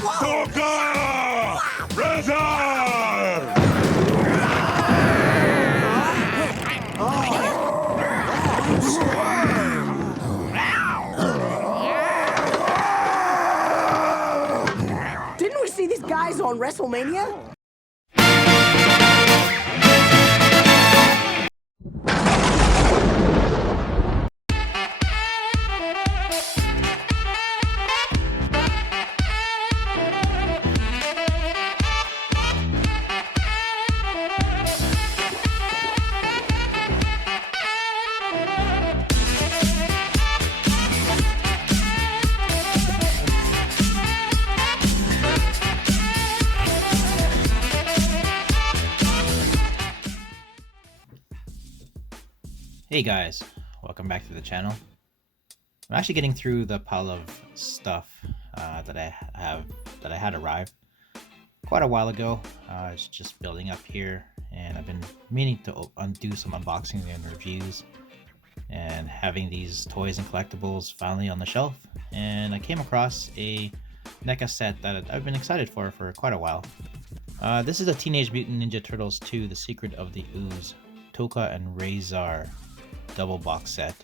Tokka! Razar! Didn't we see these guys on WrestleMania? Hey guys, welcome back to the channel. I'm actually getting through the pile of stuff that I had arrived quite a while ago. It's just building up here, and I've been meaning to undo some unboxing and reviews, and having these toys and collectibles finally on the shelf. And I came across a Neca set that I've been excited for quite a while. This is a Teenage Mutant Ninja Turtles 2: The Secret of the Ooze, Tokka and Razar double box set.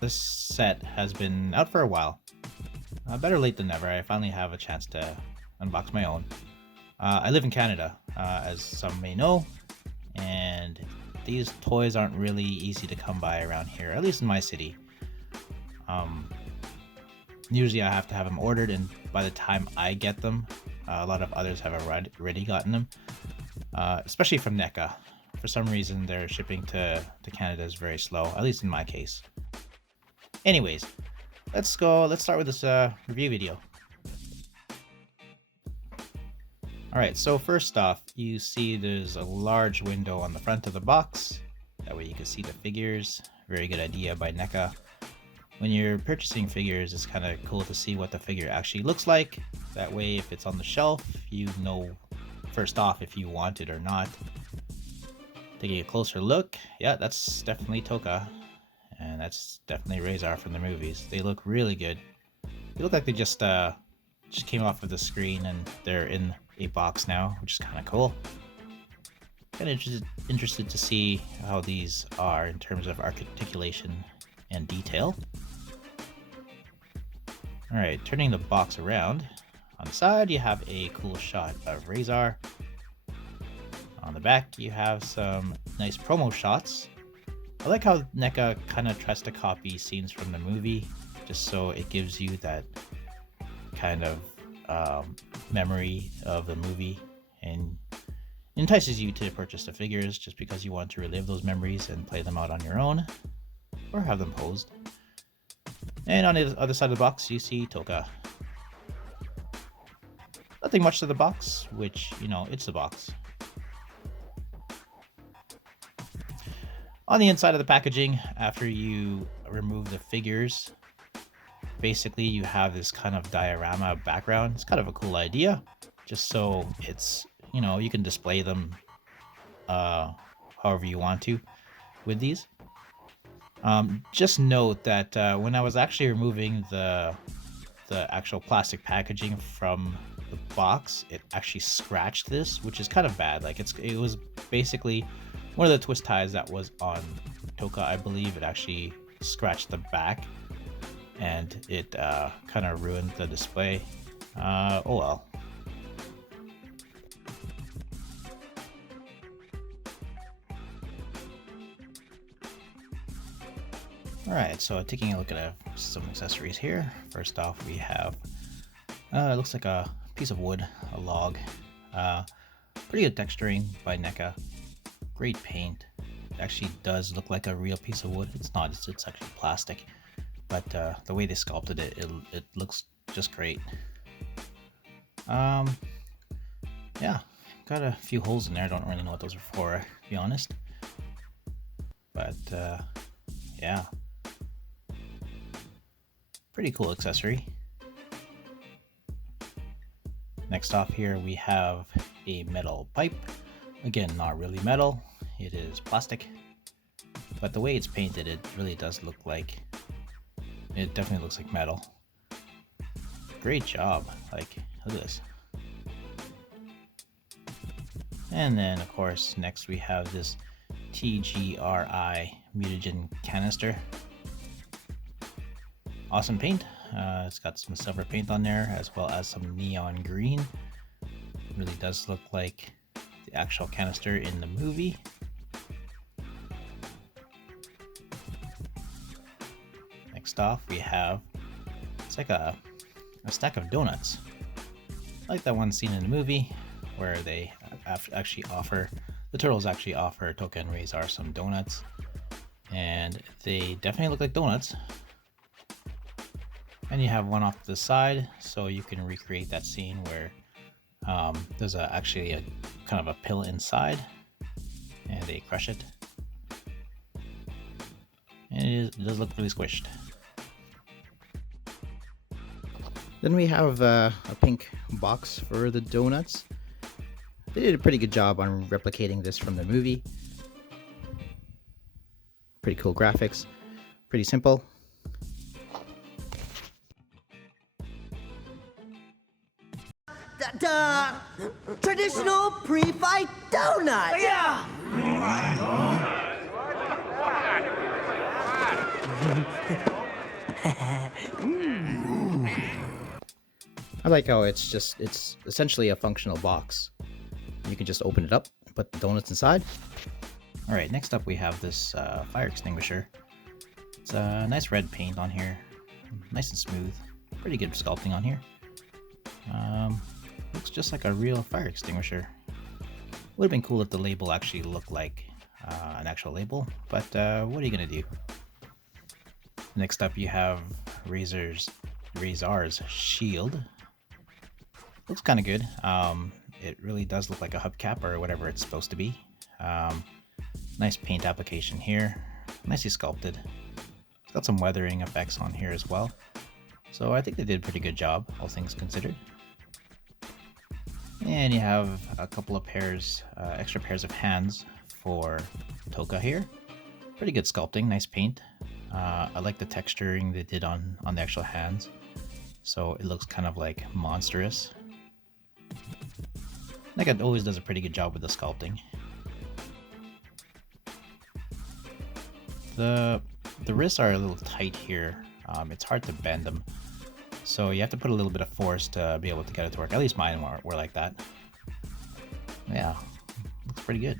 This set has been out for a while. Better late than never. I finally have a chance to unbox my own. I live in Canada, as some may know, and these toys aren't really easy to come by around here, at least in my city. Usually I have to have them ordered, and by the time I get them, a lot of others have already gotten them, especially from Neca. For some reason, their shipping to Canada is very slow, at least in my case. Anyways, let's start with this review video. Alright, so first off, you see there's a large window on the front of the box. That way you can see the figures. Very good idea by Neca. When you're purchasing figures, it's kind of cool to see what the figure actually looks like. That way, if it's on the shelf, you know first off if you want it or not. Taking a closer look, yeah, that's definitely Tokka, and that's definitely Razar from the movies. They look really good. They look like they just came off of the screen and they're in a box now, which is kind of cool. Kind of interested to see how these are in terms of articulation and detail. All right, turning the box around. On the side, you have a cool shot of Razar. On the back, you have some nice promo shots. I like how Neca kind of tries to copy scenes from the movie, just so it gives you that kind of memory of the movie and entices you to purchase the figures just because you want to relive those memories and play them out on your own, or have them posed. And on the other side of the box, you see Tokka. Nothing much to the box, which, you know, it's the box. On the inside of the packaging, after you remove the figures, basically you have this kind of diorama background. It's kind of a cool idea, just so it's, you know, you can display them however you want to with these. Just note that when I was actually removing the actual plastic packaging from the box, it actually scratched this, which is kind of bad. Like it was basically one of the twist ties that was on Tokka. I believe it actually scratched the back, and it kind of ruined the display. Oh well. Alright, so taking a look at some accessories here. First off, we have, it looks like a piece of wood, a log. Pretty good texturing by Neca. Great paint. It actually does look like a real piece of wood. It's not, it's actually plastic. But the way they sculpted it, it looks just great. Yeah, got a few holes in there. I don't really know what those are for, to be honest. But yeah. Pretty cool accessory. Next off here we have a metal pipe. Again, not really metal, it is plastic. But the way it's painted, it really does look like, it definitely looks like metal. Great job. Like, look at this. And then of course next we have this Tgri Mutagen Canister. Awesome paint. It's got some silver paint on there as well as some neon green. It really does look like the actual canister in the movie. Next off we have, it's like a stack of donuts, like that one scene in the movie where they actually offer, the turtles actually offer Tokka and Razar some donuts, and they definitely look like donuts. And you have one off to the side, so you can recreate that scene where there's actually a kind of a pill inside, and they crush it. And it does look really squished. Then we have a pink box for the donuts. They did a pretty good job on replicating this from the movie. Pretty cool graphics, pretty simple. The traditional pre-fight donut. Yeah. I like how it's essentially a functional box. You can just open it up and put the donuts inside. Alright, next up we have this fire extinguisher. It's a nice red paint on here. Nice and smooth. Pretty good sculpting on here. Looks just like a real fire extinguisher. Would have been cool if the label actually looked like an actual label, but what are you gonna do? Next up you have Razar's shield. Looks kind of good. It really does look like a hubcap or whatever it's supposed to be. Nice paint application here. Nicely sculpted. It's got some weathering effects on here as well. So I think they did a pretty good job, all things considered. And you have a couple of pairs, extra pairs of hands for Tokka here. Pretty good sculpting, nice paint. I like the texturing they did on the actual hands. So it looks kind of like monstrous. Neca always does a pretty good job with the sculpting. The wrists are a little tight here. It's hard to bend them. So you have to put a little bit of force to be able to get it to work. At least mine were like that. Yeah, looks pretty good.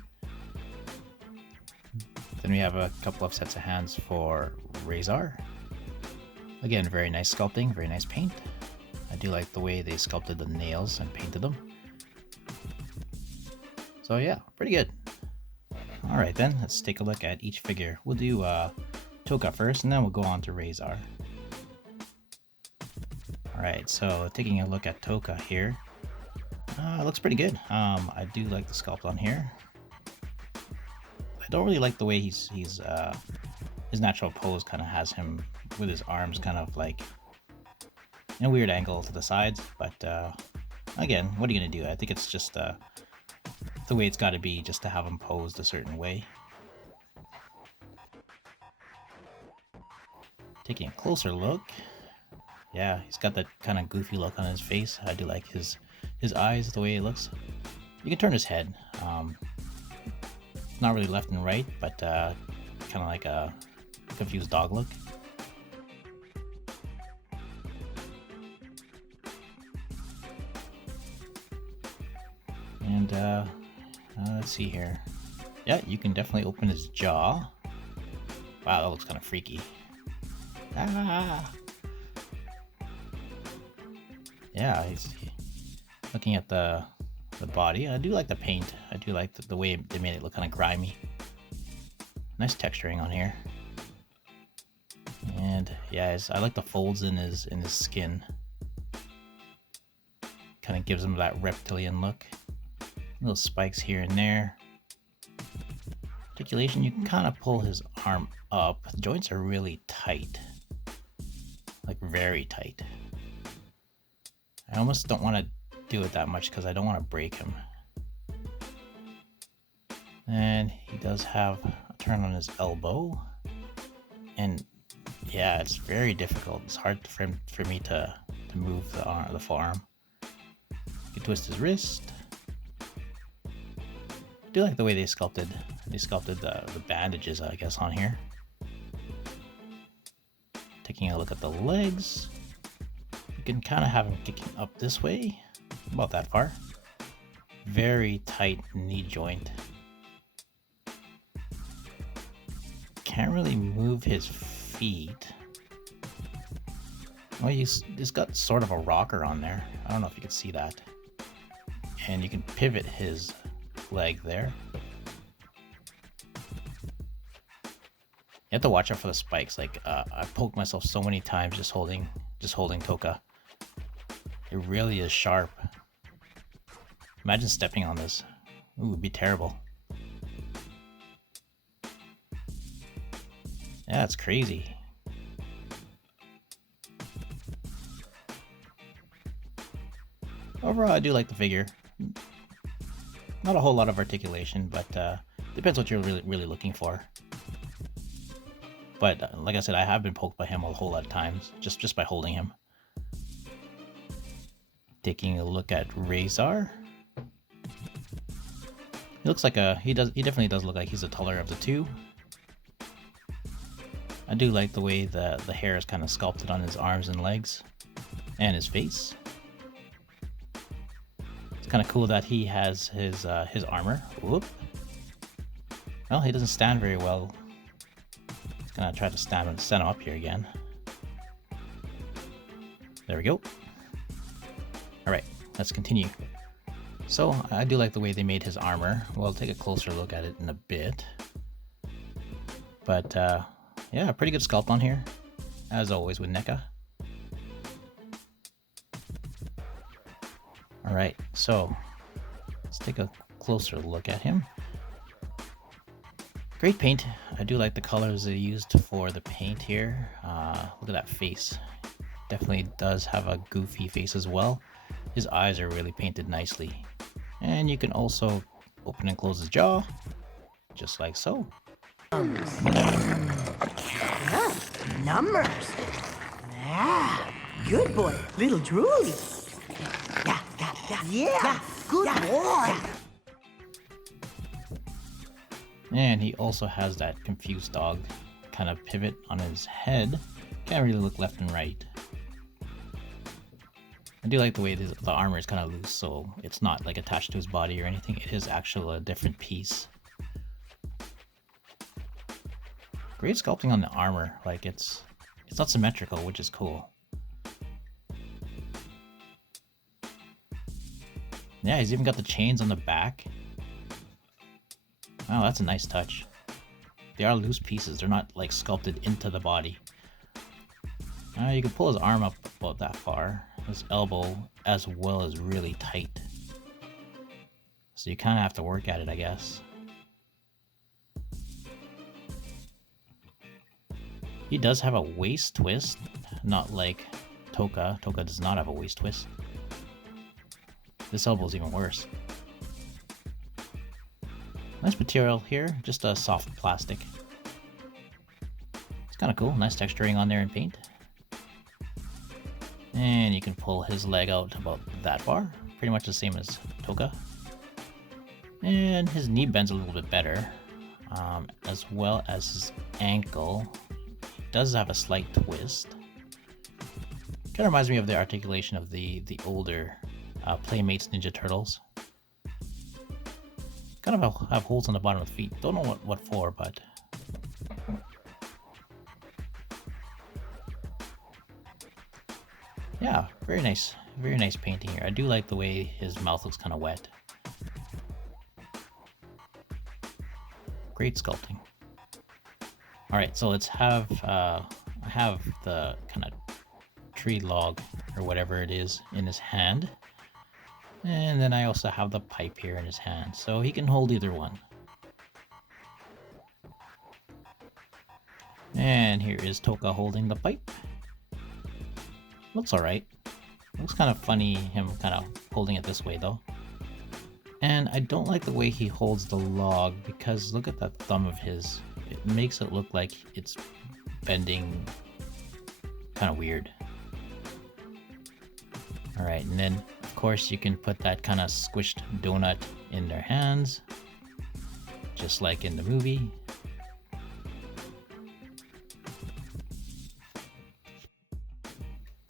Then we have a couple of sets of hands for Razar. Again, very nice sculpting, very nice paint. I do like the way they sculpted the nails and painted them. So yeah, pretty good. Alright then, let's take a look at each figure. We'll do Tokka first, and then we'll go on to Razar. Alright, so taking a look at Tokka here. It looks pretty good. I do like the sculpt on here. I don't really like the way his natural pose kind of has him with his arms kind of like in a weird angle to the sides, but again, what are you gonna do? I think it's just the way it's got to be, just to have him posed a certain way. Taking a closer look, yeah, he's got that kind of goofy look on his face. I do like his eyes, the way it looks. You can turn his head. Not really left and right, but kind of like a confused dog look. And let's see here. Yeah, you can definitely open his jaw. Wow, that looks kind of freaky. Ah. Yeah, he's looking at the body. I do like the paint. I do like the way they made it look kind of grimy. Nice texturing on here. And yeah, I like the folds in his skin. Kind of gives him that reptilian look. Little spikes here and there. Articulation, you can kind of pull his arm up. The joints are really tight. Like very tight. I almost don't want to do it that much because I don't want to break him. And he does have a turn on his elbow. And yeah, it's very difficult. It's hard for me to move the forearm. You can twist his wrist. I do like the way they sculpted the bandages, I guess, on here. Taking a look at the legs, you can kind of have him kicking up this way, about that far. Very tight knee joint. Can't really move his feet. Well, he's got sort of a rocker on there. I don't know if you can see that. And you can pivot his leg there. You have to watch out for the spikes. Like I poked myself so many times just holding Tokka. It really is sharp. Imagine stepping on this. Ooh, it would be terrible. Yeah, it's crazy. Overall, I do like the figure. Not a whole lot of articulation, but depends what you're really looking for. But like I said, I have been poked by him a whole lot of times, just by holding him. Taking a look at Razar. He looks like he definitely does look like he's the taller of the two. I do like the way the hair is kind of sculpted on his arms and legs, and his face. It's kind of cool that he has his armor. Whoop. Well, he doesn't stand very well. Just gonna try to stand him up here again. There we go. All right, let's continue. So I do like the way they made his armor. We'll take a closer look at it in a bit. But yeah, pretty good sculpt on here, as always with Neca. All right, so let's take a closer look at him. Great paint. I do like the colors they used for the paint here. Look at that face. Definitely does have a goofy face as well. His eyes are really painted nicely. And you can also open and close his jaw, just like so. Numbers. Yeah. Good boy. Little drooly. Yeah. Good boy. And he also has that confused dog kind of pivot on his head. Can't really look left and right. I do like the way the armor is kind of loose, so it's not like attached to his body or anything. It is actually a different piece. Great sculpting on the armor. Like it's not symmetrical, which is cool. Yeah, he's even got the chains on the back. Wow, that's a nice touch. They are loose pieces. They're not like sculpted into the body. You can pull his arm up about that far. His elbow as well is really tight. So you kind of have to work at it, I guess. He does have a waist twist, not like Tokka. Tokka does not have a waist twist. This elbow is even worse. Nice material here, just a soft plastic. It's kind of cool, nice texturing on there in paint. And you can pull his leg out about that far, pretty much the same as Tokka. And his knee bends a little bit better, as well as his ankle. He does have a slight twist. Kind of reminds me of the articulation of the older Playmates Ninja Turtles. Kind of have holes on the bottom of the feet. Don't know what for, but yeah, very nice painting here. I do like the way his mouth looks kind of wet. Great sculpting. All right, so let's have I have the kind of tree log or whatever it is in his hand. And then I also have the pipe here in his hand, so he can hold either one. And here is Tokka holding the pipe. Looks alright. Looks kind of funny, him kind of holding it this way though. And I don't like the way he holds the log, because look at that thumb of his. It makes it look like it's bending kind of weird. Alright, and then of course you can put that kind of squished donut in their hands. just like in the movie.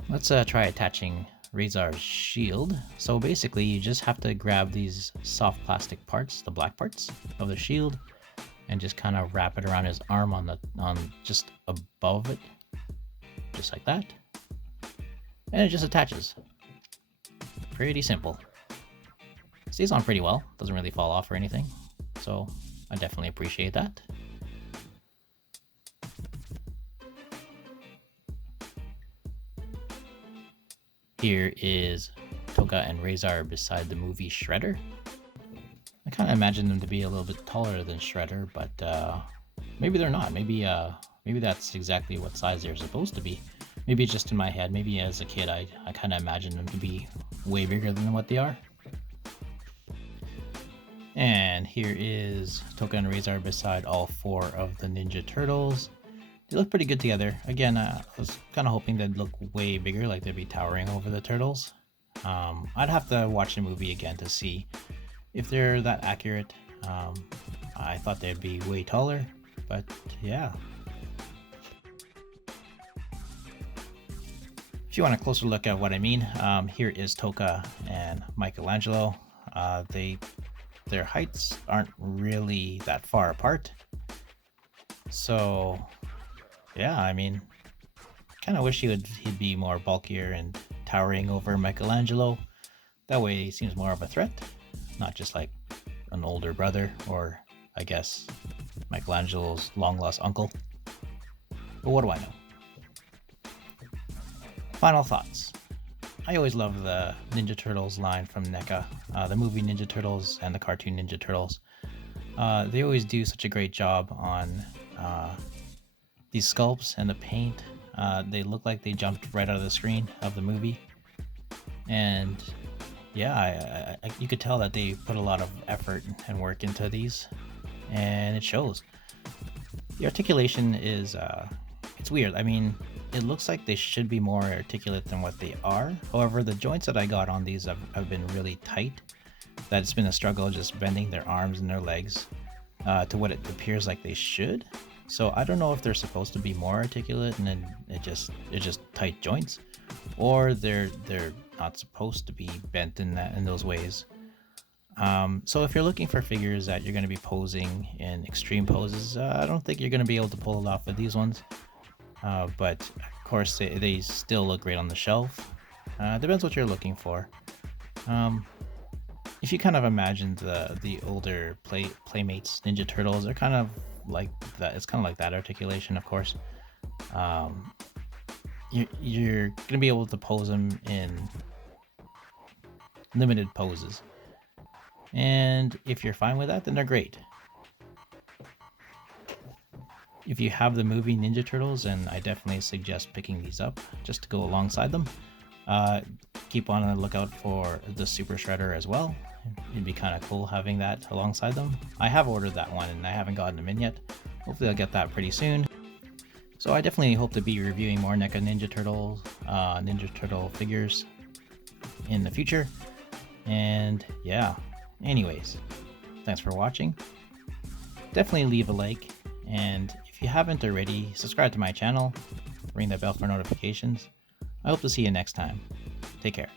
Let's try attaching Razar's shield. So basically you just have to grab these soft plastic parts, the black parts of the shield, and just kind of wrap it around his arm on just above it, just like that. And it just attaches. Pretty simple. Stays on pretty well, doesn't really fall off or anything, so I definitely appreciate that. Here is Tokka and Razar beside the movie Shredder. I kind of imagine them to be a little bit taller than Shredder, but maybe they're not. Maybe that's exactly what size they're supposed to be. Maybe it's just in my head. Maybe as a kid I kind of imagined them to be way bigger than what they are. And here is Tokka and Razar beside all 4 of the Ninja Turtles. They look pretty good together. Again, I was kind of hoping they'd look way bigger, like they'd be towering over the turtles. I'd have to watch the movie again to see if they're that accurate. I thought they'd be way taller, but yeah. If you want a closer look at what I mean, here is Tokka and Michelangelo. Their heights aren't really that far apart. So yeah, I mean, kind of wish he'd be more bulkier and towering over Michelangelo. That way he seems more of a threat, not just like an older brother, or I guess Michelangelo's long lost uncle. But what do I know? Final thoughts. I always love the Ninja Turtles line from Neca, the movie Ninja Turtles and the cartoon Ninja Turtles. They always do such a great job on these sculpts and the paint. They look like they jumped right out of the screen of the movie. And yeah, you could tell that they put a lot of effort and work into these, and it shows. The articulation is, it's weird. I mean, it looks like they should be more articulate than what they are. However, the joints that I got on these have been really tight. That it's been a struggle just bending their arms and their legs to what it appears like they should. So I don't know if they're supposed to be more articulate and then it just tight joints, or they're not supposed to be bent in those ways. So if you're looking for figures that you're going to be posing in extreme poses, I don't think you're going to be able to pull it off with these ones. But of course they still look great on the shelf. Depends what you're looking for. If you kind of imagine the older Playmates Ninja Turtles, they're kind of like that. It's kind of like that articulation, of course. You're gonna be able to pose them in limited poses, and if you're fine with that, then they're great. If you have the movie Ninja Turtles, then I definitely suggest picking these up just to go alongside them. Keep on the lookout for the Super Shredder as well. It'd be kind of cool having that alongside them. I have ordered that one and I haven't gotten them in yet. Hopefully I'll get that pretty soon. So I definitely hope to be reviewing more NECA Ninja Turtle figures in the future. And yeah, anyways, thanks for watching. Definitely leave a like, and if you haven't already, subscribe to my channel, ring that bell for notifications. I hope to see you next time. Take care.